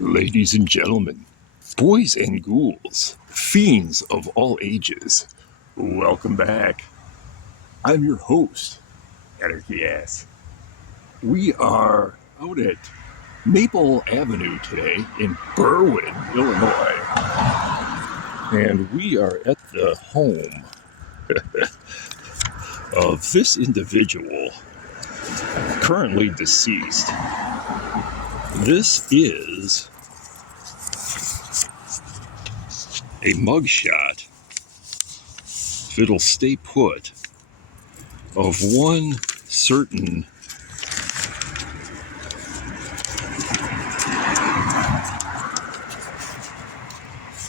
Ladies and gentlemen, boys and ghouls, fiends of all ages, welcome back. I'm your host, Anarchy Ass. We are out at Maple Avenue today in Berwyn, Illinois. And we are at the home of this individual, currently deceased. This is a mugshot, if it'll stay put, of one certain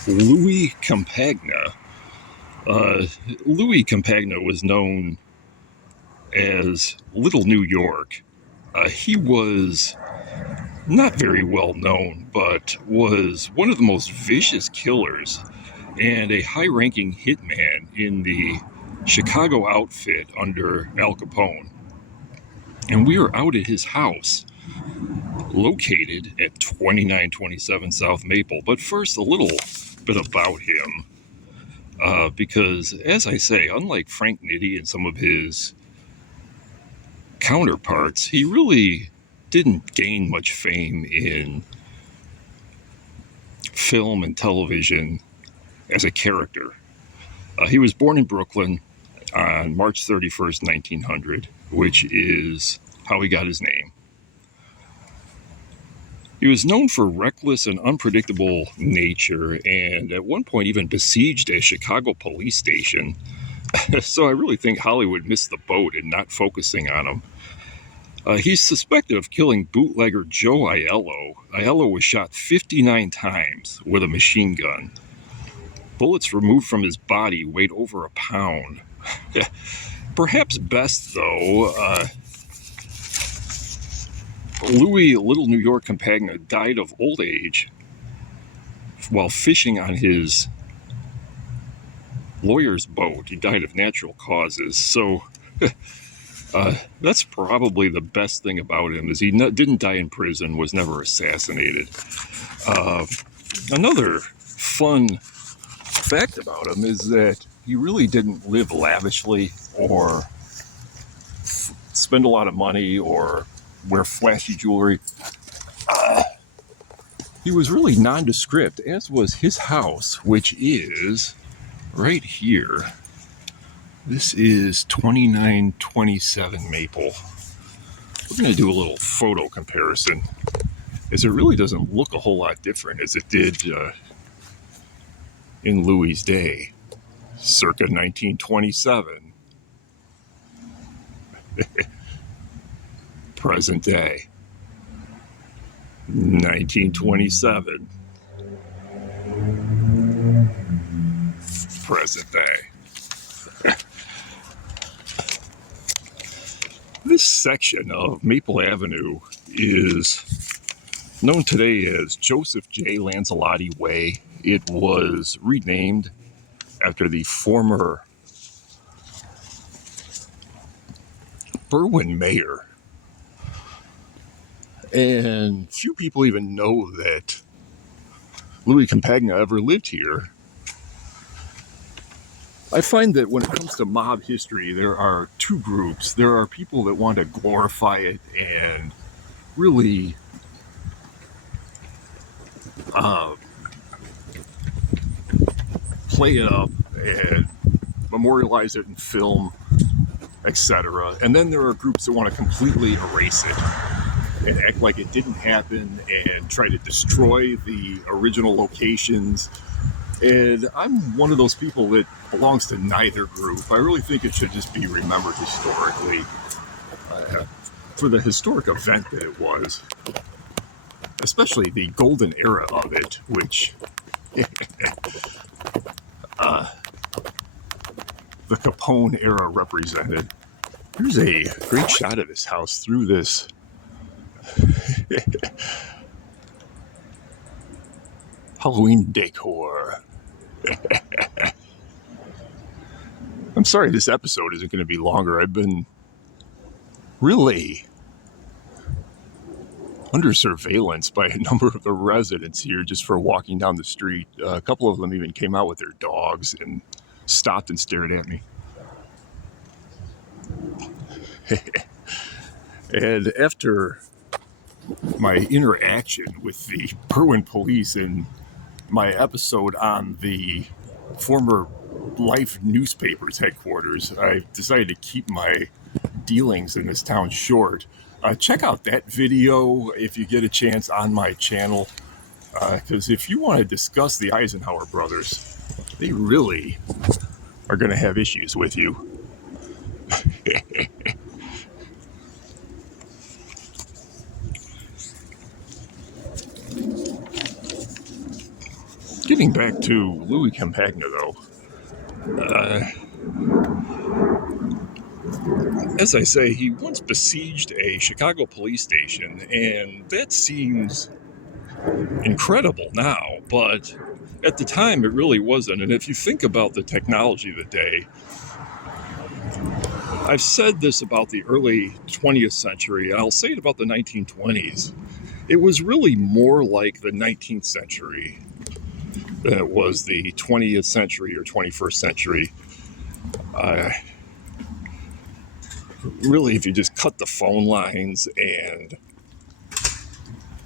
Louis Campagna. Louis Campagna was known as Little New York. He was not very well known, but was one of the most vicious killers and a high-ranking hitman in the Chicago outfit under Al Capone. And we are out at his house, located at 2927 South Maple. But first, a little bit about him. Because, as I say, unlike Frank Nitti and some of his counterparts, he really didn't gain much fame in film and television as a character. He was born in Brooklyn on March 31st, 1900, which is how he got his name. He was known for reckless and unpredictable nature, and at one point even besieged a Chicago police station. So I really think Hollywood missed the boat in not focusing on him. He's suspected of killing bootlegger Joe Aiello. Aiello was shot 59 times with a machine gun. Bullets removed from his body weighed over a pound. Perhaps best, though, Louis Little New York Campagna died of old age while fishing on his lawyer's boat. He died of natural causes. So that's probably the best thing about him, is he didn't die in prison, was never assassinated. Another fun fact about him is that he really didn't live lavishly or spend a lot of money or wear flashy jewelry. He was really nondescript, as was his house, which is right here. This is 2927 Maple. We're going to do a little photo comparison, as it really doesn't look a whole lot different as it did in Louis's day, circa 1927. Present day, 1927. Present day. This section of Maple Avenue is known today as Joseph J. Lancelotti Way. It was renamed after the former Berwyn mayor. And few people even know that Louis Campagna ever lived here. I find that when it comes to mob history, there are two groups. There are people that want to glorify it and really play it up and memorialize it in film, etc. And then there are groups that want to completely erase it and act like it didn't happen and try to destroy the original locations. And I'm one of those people that belongs to neither group. I really think it should just be remembered historically for the historic event that it was, especially the golden era of it, which the Capone era represented. Here's a great shot of this house through this Halloween decor. I'm sorry this episode isn't going to be longer. I've been really under surveillance by a number of the residents here just for walking down the street. A couple of them even came out with their dogs and stopped and stared at me. And after my interaction with the Berwyn police and my episode on the former Life newspaper's headquarters, I decided to keep my dealings in this town short. Check out that video if you get a chance on my channel, because if you want to discuss the Eisenhower brothers, they really are going to have issues with you. Getting back to Louis Campagna, though, as I say, he once besieged a Chicago police station, and that seems incredible now, but at the time it really wasn't. And if you think about the technology of the day, I've said this about the early 20th century, I'll say it about the 1920s. It was really more like the 19th century than it was the 20th century or 21st century. Really, if you just cut the phone lines and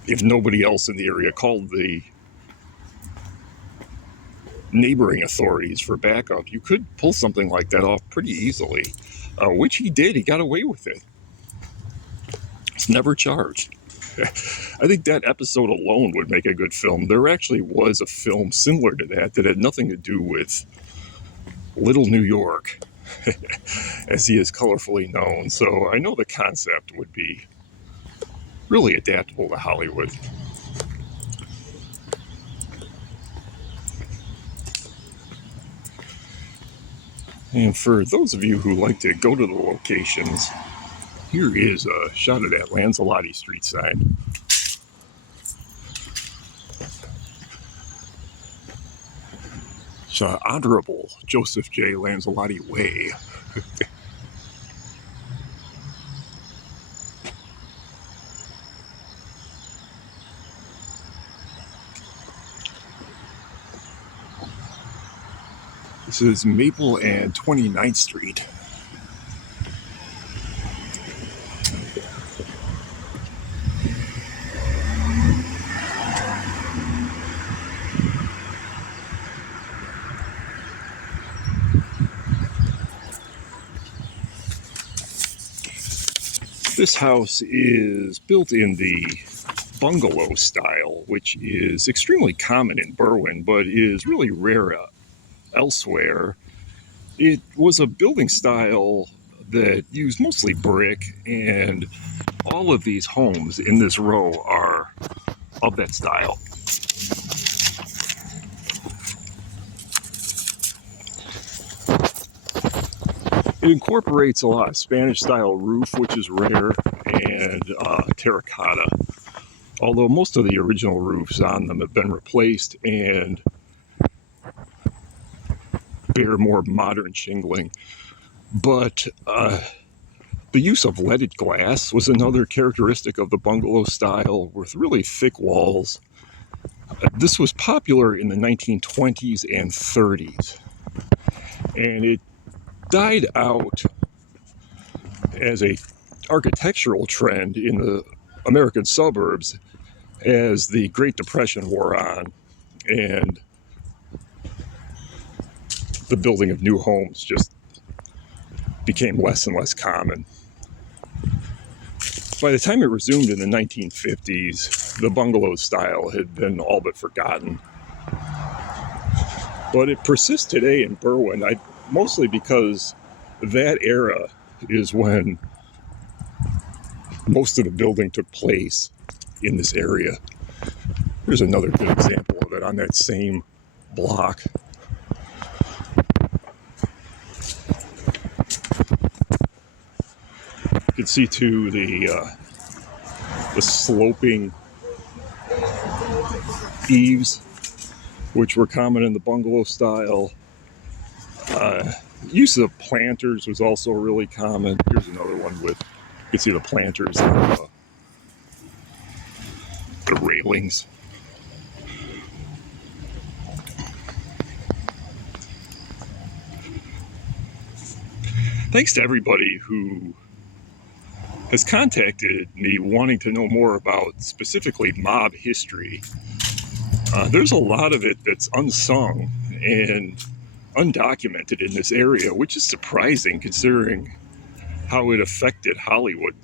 if nobody else in the area called the neighboring authorities for backup, you could pull something like that off pretty easily, which he did. He got away with it. He's never charged. I think that episode alone would make a good film. There actually was a film similar to that had nothing to do with Little New York, as he is colorfully known. So I know the concept would be really adaptable to Hollywood. And for those of you who like to go to the locations, here is a shot of that Lanzalotti Street sign. It's Honorable Joseph J. Lanzalotti Way. This is Maple and 29th Street. This house is built in the bungalow style, which is extremely common in Berwyn, but is really rare elsewhere. It was a building style that used mostly brick, and all of these homes in this row are of that style. It incorporates a lot of Spanish-style roof, which is rare, and terracotta. Although most of the original roofs on them have been replaced and bear more modern shingling. But the use of leaded glass was another characteristic of the bungalow style, with really thick walls. This was popular in the 1920s and 30s. And it died out as a architectural trend in the American suburbs as the Great Depression wore on and the building of new homes just became less and less common. By the time it resumed in the 1950s, the bungalow style had been all but forgotten. But it persists today in Berwyn, mostly because that era is when most of the building took place in this area. Here's another good example of it on that same block. You can see too the sloping eaves, which were common in the bungalow style. Use of planters was also really common. Here's another one with, you can see the planters ramblings. Thanks to everybody who has contacted me wanting to know more about specifically mob history. There's a lot of it that's unsung and undocumented in this area, which is surprising considering how it affected Hollywood.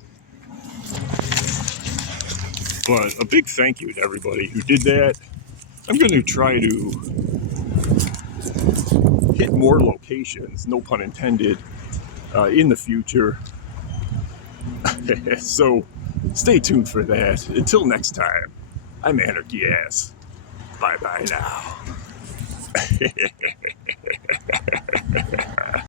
But a big thank you to everybody who did that. I'm going to try to hit more locations, no pun intended, in the future. So stay tuned for that. Until next time, I'm Anarchy Ass. Bye bye now.